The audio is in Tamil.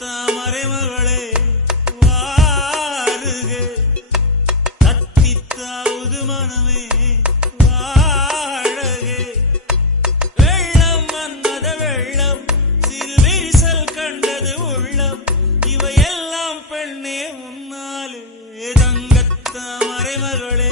தங்கத்தாமரை மகளே வாருக, தத்தித்தாவது மனமே வாழக. வெள்ளம் மன்மத வெள்ளம், சிறு விரிசல் கண்டது உள்ளம், இவையெல்லாம் பெண்ணே உன்னாலே. தங்கத்தாமரை மகளே